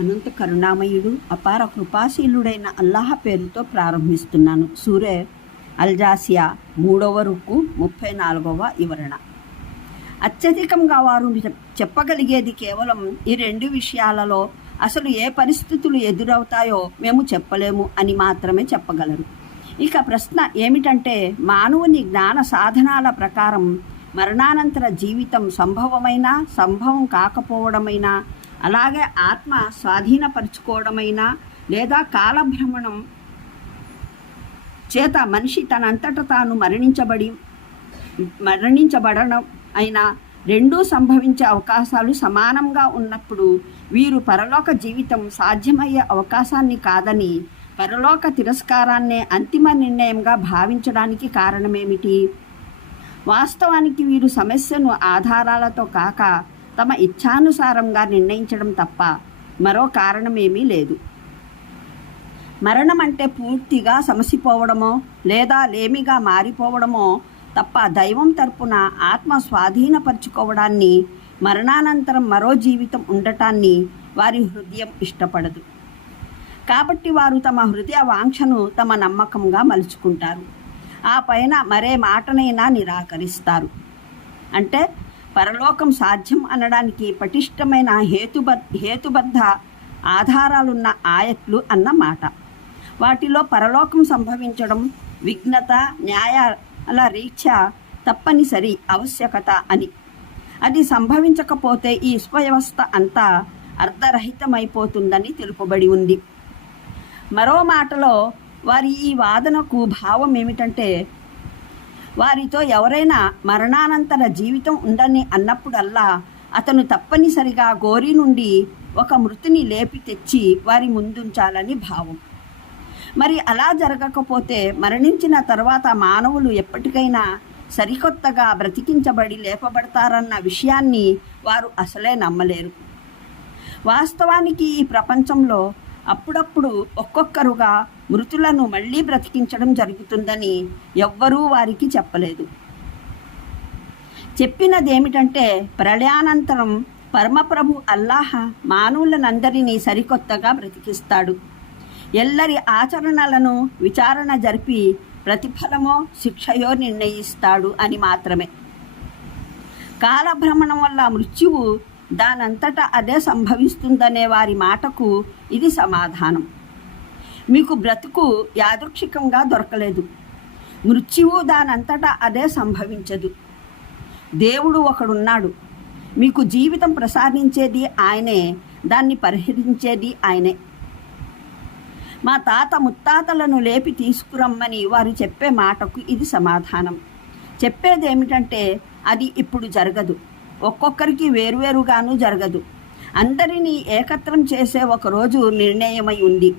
అనంత కరుణామయుడు అపార కృపాశీలుడైన అల్లాహ పేరుతో ప్రారంభిస్తున్నాను. సూరే అల్జాసియా మూడవ రుక్కు ముప్పై నాలుగవ వివరణ. అత్యధికంగా వారు చెప్పగలిగేది కేవలం ఈ రెండు విషయాలలో అసలు ఏ పరిస్థితులు ఎదురవుతాయో మేము చెప్పలేము అని మాత్రమే చెప్పగలరు. ఇక ప్రశ్న ఏమిటంటే మానవుని జ్ఞాన సాధనాల ప్రకారం మరణానంతర జీవితం సంభవమైనా సంభవం కాకపోవడమైనా అలాగే ఆత్మ స్వాధీనపరుచుకోవడమైనా లేదా కాలభ్రమణం చేత మనిషి తనంతట తాను మరణించబడి మరణించబడడం అయినా రెండూ సంభవించే అవకాశాలు సమానంగా ఉన్నప్పుడు వీరు పరలోక జీవితం సాధ్యమయ్యే అవకాశాన్ని కాదని పరలోక తిరస్కారాన్నే అంతిమ నిర్ణయంగా భావించడానికి కారణమేమిటి? వాస్తవానికి వీరు సమస్యను ఆధారాలతో కాక తమ ఇచ్ఛానుసారంగా నిర్ణయించడం తప్ప మరో కారణమేమీ లేదు. మరణం అంటే పూర్తిగా సమసిపోవడమో లేదా లేమిగా మారిపోవడమో తప్ప దైవం తరపున ఆత్మ స్వాధీనపరుచుకోవడాన్ని మరణానంతరం మరో జీవితం ఉండటాన్ని వారి హృదయం ఇష్టపడదు. కాబట్టి వారు తమ హృదయ వాంఛను తమ నమ్మకంగా మలుచుకుంటారు. ఆ పైన మరే మాటనైనా నిరాకరిస్తారు. అంటే పరలోకం సాధ్యం అనడానికి పటిష్టమైన హేతుబ హేతుబద్ధ ఆధారాలున్న ఆయట్లు అన్న మాట వాటిలో పరలోకం సంభవించడం విఘ్నత న్యాయాల రీత్యా తప్పనిసరి ఆవశ్యకత అని. అది సంభవించకపోతే ఈ విశ్వవ్యవస్థ అంతా అర్ధరహితమైపోతుందని తెలుపబడి ఉంది. మరో మాటలో వారి ఈ వాదనకు భావం ఏమిటంటే వారితో ఎవరైనా మరణానంతర జీవితం ఉండని అన్నప్పుడల్లా అతను తప్పనిసరిగా గోరి నుండి ఒక మృతిని లేపి తెచ్చి వారి ముందుంచాలని భావం. మరి అలా జరగకపోతే మరణించిన తర్వాత మానవులు ఎప్పటికైనా సరికొత్తగా బ్రతికించబడి లేపబడతారన్న విషయాన్ని వారు అసలే నమ్మలేరు. వాస్తవానికి ఈ ప్రపంచంలో అప్పుడప్పుడు ఒక్కొక్కరుగా మృతులను మళ్ళీ బ్రతికించడం జరుగుతుందని ఎవ్వరూ వారికి చెప్పలేదు. చెప్పినదేమిటంటే ప్రళయానంతరం పరమప్రభు అల్లాహ మానవులనందరినీ సరికొత్తగా బ్రతికిస్తాడు. ఎల్లరి ఆచరణలను విచారణ జరిపి ప్రతిఫలమో శిక్షయో నిర్ణయిస్తాడు అని మాత్రమే. కాలభ్రమణం వల్ల మృత్యువు దానంతటా అదే సంభవిస్తుందనే వారి మాటకు ఇది సమాధానం. మీకు బ్రతుకు యాదృక్షికంగా దొరకలేదు. మృత్యువు దానంతటా అదే సంభవించదు. దేవుడు ఒకడున్నాడు. మీకు జీవితం ప్రసాదించేది ఆయనే దాన్ని పరిహరించేది ఆయనే. మా తాత ముత్తాతలను లేపి తీసుకురమ్మని వారు చెప్పే మాటకు ఇది సమాధానం. చెప్పేది ఏమిటంటే అది ఇప్పుడు జరగదు. ఒక్కొక్కరికి వేరువేరుగాను జరగదు. అందరినీ ఏకత్రం చేసే ఒకరోజు నిర్ణయమై ఉంది.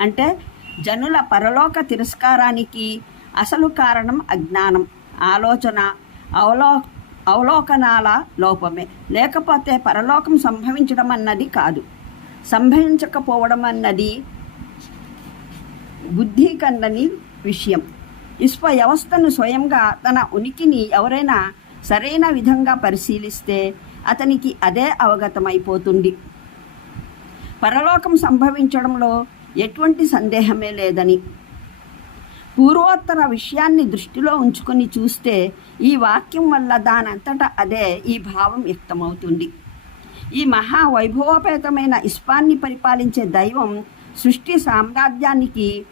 అంటే జనుల పరలోక తిరస్కారానికి అసలు కారణం అజ్ఞానం ఆలోచన అవలో అవలోకనాల లోపమే. లేకపోతే పరలోకం సంభవించడం అన్నది కాదు. సంభవించకపోవడం అన్నది బుద్ధి కందని విషయం. విశ్వ వ్యవస్థను స్వయంగా తన ఉనికిని ఎవరైనా సరైన విధంగా పరిశీలిస్తే అతనికి అదే అవగతమైపోతుంది. పరలోకం సంభవించడంలో ఎటువంటి సందేహమే లేదని. పూర్వోత్తర విషయాన్ని దృష్టిలో ఉంచుకొని చూస్తే ఈ వాక్యం వల్ల దానంతట అదే ఈ భావం వ్యక్తమవుతుంది. ఈ మహా వైభవోపేతమైన ఇస్పాన్ని పరిపాలించే దైవం సృష్టి సామ్రాజ్యానికి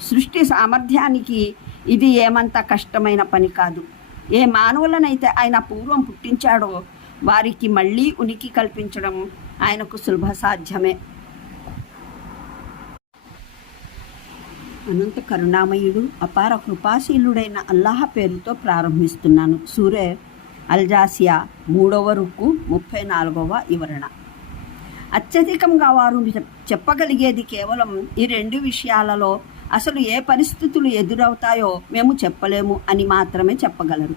సృష్టి సామర్థ్యానికి ఇది ఏమంత కష్టమైన పని కాదు. ఏ మానవులనైతే ఆయన పూర్వం పుట్టించాడో వారికి మళ్ళీ ఉనికి కల్పించడం ఆయనకు సులభ సాధ్యమే అనంత కరుణామయుడు అపార కృపాశీలుడైన అల్లాహ పేరుతో ప్రారంభిస్తున్నాను. సూరే అల్జాసియా మూడవ రుక్కు ముప్పై నాలుగవ వివరణ. అత్యధికంగా వారు చెప్పగలిగేది కేవలం ఈ రెండు విషయాలలో అసలు ఏ పరిస్థితులు ఎదురవుతాయో మేము చెప్పలేము అని మాత్రమే చెప్పగలరు.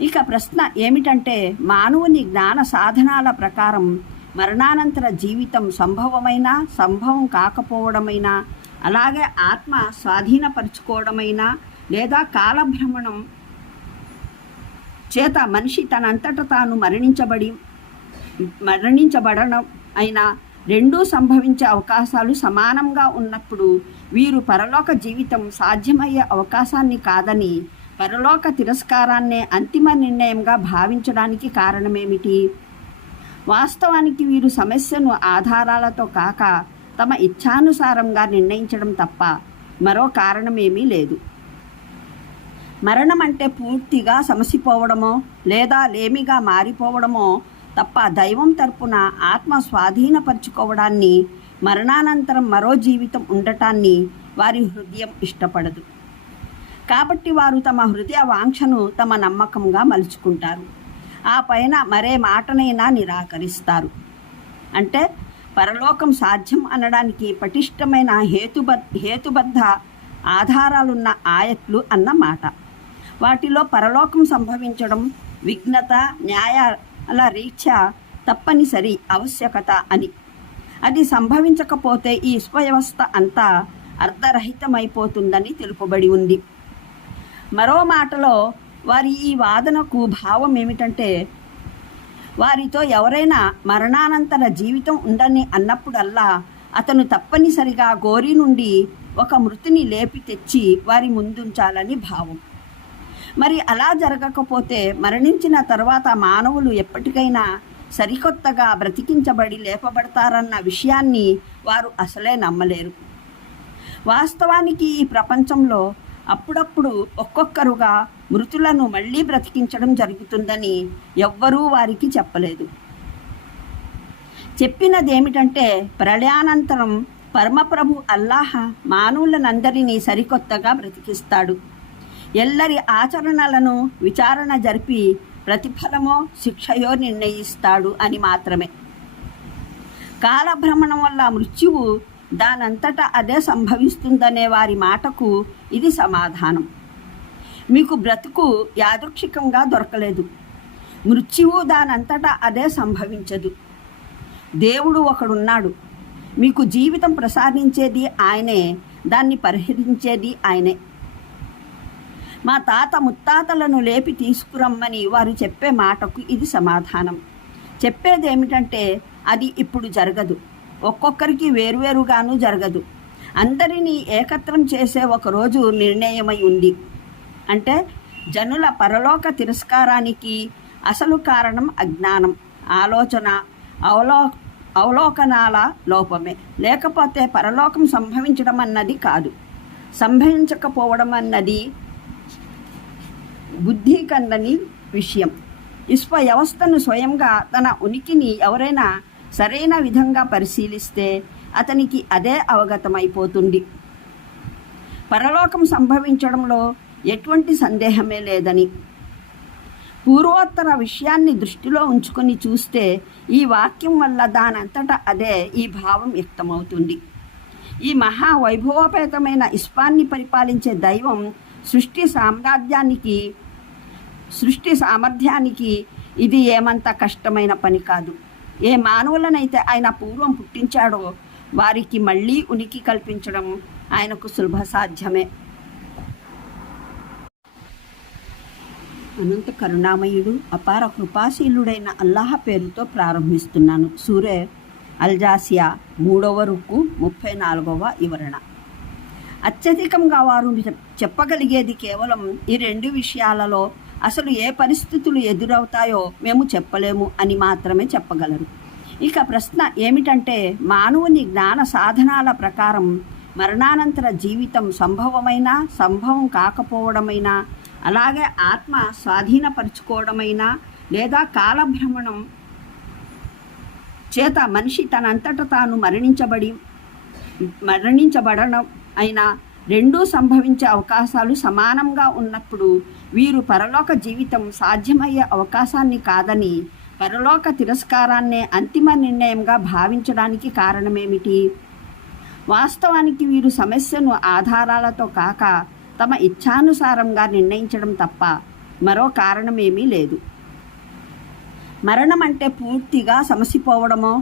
ఇక ప్రశ్న ఏమిటంటే మానవుని జ్ఞాన సాధనాల ప్రకారం మరణానంతర జీవితం సంభవమైనా సంభవం కాకపోవడమైనా అలాగే ఆత్మ స్వాధీనపరుచుకోవడమైనా లేదా కాలభ్రమణం చేత మనిషి తనంతట తాను మరణించబడి మరణించబడడం అయినా రెండూ సంభవించే అవకాశాలు సమానంగా ఉన్నప్పుడు వీరు పరలోక జీవితం సాధ్యమయ్యే అవకాశాన్ని కాదని పరలోక తిరస్కారాన్నే అంతిమ నిర్ణయంగా భావించడానికి కారణమేమిటి? వాస్తవానికి వీరు సమస్యను ఆధారాలతో కాక తమ ఇచ్ఛానుసారంగా నిర్ణయించడం తప్ప మరో కారణమేమీ లేదు. మరణం అంటే పూర్తిగా సమసిపోవడమో లేదా లేమిగా మారిపోవడమో తప్ప దైవం తరపున ఆత్మ స్వాధీనపరుచుకోవడాన్ని మరణానంతరం మరో జీవితం ఉండటాన్ని వారి హృదయం ఇష్టపడదు. కాబట్టి వారు తమ హృదయ వాంఛను తమ నమ్మకంగా మలుచుకుంటారు. ఆ పైన మరే మాటనైనా నిరాకరిస్తారు. అంటే పరలోకం సాధ్యం అనడానికి పటిష్టమైన హేతుబ హేతుబద్ధ ఆధారాలున్న ఆయట్లు అన్న మాట వాటిలో పరలోకం సంభవించడం విఘ్నత న్యాయాల రీత్యా తప్పనిసరి ఆవశ్యకత అని. అది సంభవించకపోతే ఈ విశ్వవ్యవస్థ అంతా అర్ధరహితమైపోతుందని తెలుపబడి ఉంది. మరో మాటలో వారి ఈ వాదనకు భావం ఏమిటంటే వారితో ఎవరైనా మరణానంతర జీవితం ఉందని అన్నప్పుడల్లా అతను తప్పనిసరిగా గోరి నుండి ఒక మృతిని లేపి తెచ్చి వారి ముందుంచాలని భావం. మరి అలా జరగకపోతే మరణించిన తర్వాత మానవులు ఎప్పటికైనా సరికొత్తగా బ్రతికించబడి లేపబడతారన్న విషయాన్ని వారు అసలే నమ్మలేరు. వాస్తవానికి ఈ ప్రపంచంలో అప్పుడప్పుడు ఒక్కొక్కరుగా మృతులను మళ్ళీ బ్రతికించడం జరుగుతుందని ఎవ్వరూ వారికి చెప్పలేదు. చెప్పినదేమిటంటే ప్రళయానంతరం పరమప్రభు అల్లాహ మానవులనందరినీ సరికొత్తగా బ్రతికిస్తాడు. ఎల్లరి ఆచరణలను విచారణ జరిపి ప్రతిఫలమో శిక్షయో నిర్ణయిస్తాడు అని మాత్రమే. కాలభ్రమణం వల్ల మృత్యువు దానంతటా అదే సంభవిస్తుందనే వారి మాటకు ఇది సమాధానం. మీకు బ్రతుకు యాదృక్షికంగా దొరకలేదు. మృత్యువు దానంతటా అదే సంభవించదు. దేవుడు ఒకడున్నాడు. మీకు జీవితం ప్రసాదించేది ఆయనే దాన్ని పరిహరించేది ఆయనే. మా తాత ముత్తాతలను లేపి తీసుకురమ్మని వారు చెప్పే మాటకు ఇది సమాధానం. చెప్పేది ఏమిటంటే అది ఇప్పుడు జరగదు. ఒక్కొక్కరికి వేరువేరుగాను జరగదు. అందరినీ ఏకత్రం చేసే ఒక రోజు నిర్ణయమై ఉంది. అంటే జనుల పరలోక తిరస్కారానికి అసలు కారణం అజ్ఞానం ఆలోచన అవలో అవలోకనాల లోపమే. లేకపోతే పరలోకం సంభవించడం అన్నది కాదు. సంభవించకపోవడం అన్నది బుద్ధి కందని విషయం. విశ్వ వ్యవస్థను స్వయంగా తన ఉనికిని ఎవరైనా సరైన విధంగా పరిశీలిస్తే అతనికి అదే అవగతమైపోతుంది. పరలోకం సంభవించడంలో ఎటువంటి సందేహమే లేదని. పూర్వోత్తర విషయాన్ని దృష్టిలో ఉంచుకొని చూస్తే ఈ వాక్యం వల్ల దానంతటా అదే ఈ భావం వ్యక్తమవుతుంది. ఈ మహా వైభవోపేతమైన ఇస్పాన్ని పరిపాలించే దైవం సృష్టి సామ్రాజ్యానికి సృష్టి సామర్థ్యానికి ఇది ఏమంత కష్టమైన పని కాదు. ఏ మానవులనైతే ఆయన పూర్వం పుట్టించాడో వారికి మళ్ళీ ఉనికి కల్పించడం ఆయనకు సులభ సాధ్యమే అనంత కరుణామయుడు అపార కృపాశీలుడైన అల్లాహ పేరుతో ప్రారంభిస్తున్నాను. సూరే అల్జాసియా మూడవ రుక్కు ముప్పై నాలుగవ వివరణ. అత్యధికంగా వారు చెప్పగలిగేది కేవలం ఈ రెండు విషయాలలో అసలు ఏ పరిస్థితులు ఎదురవుతాయో మేము చెప్పలేము అని మాత్రమే చెప్పగలరు. ఇక ప్రశ్న ఏమిటంటే మానవుని జ్ఞాన సాధనాల ప్రకారం మరణానంతర జీవితం సంభవమైనా సంభవం కాకపోవడమైనా అలాగే ఆత్మ స్వాధీనపరుచుకోవడమైనా లేదా కాలభ్రమణం చేత మనిషి తనంతట తాను మరణించబడి మరణించబడడం అయినా రెండూ సంభవించే అవకాశాలు సమానంగా ఉన్నప్పుడు వీరు పరలోక జీవితం సాధ్యమయ్యే అవకాశాన్ని కాదని పరలోక తిరస్కారాన్నే అంతిమ నిర్ణయంగా భావించడానికి కారణమేమిటి? వాస్తవానికి వీరు సమస్యను ఆధారాలతో కాక తమ ఇచ్ఛానుసారంగా నిర్ణయించడం తప్ప మరో కారణమేమీ లేదు. మరణం అంటే పూర్తిగా సమసిపోవడమో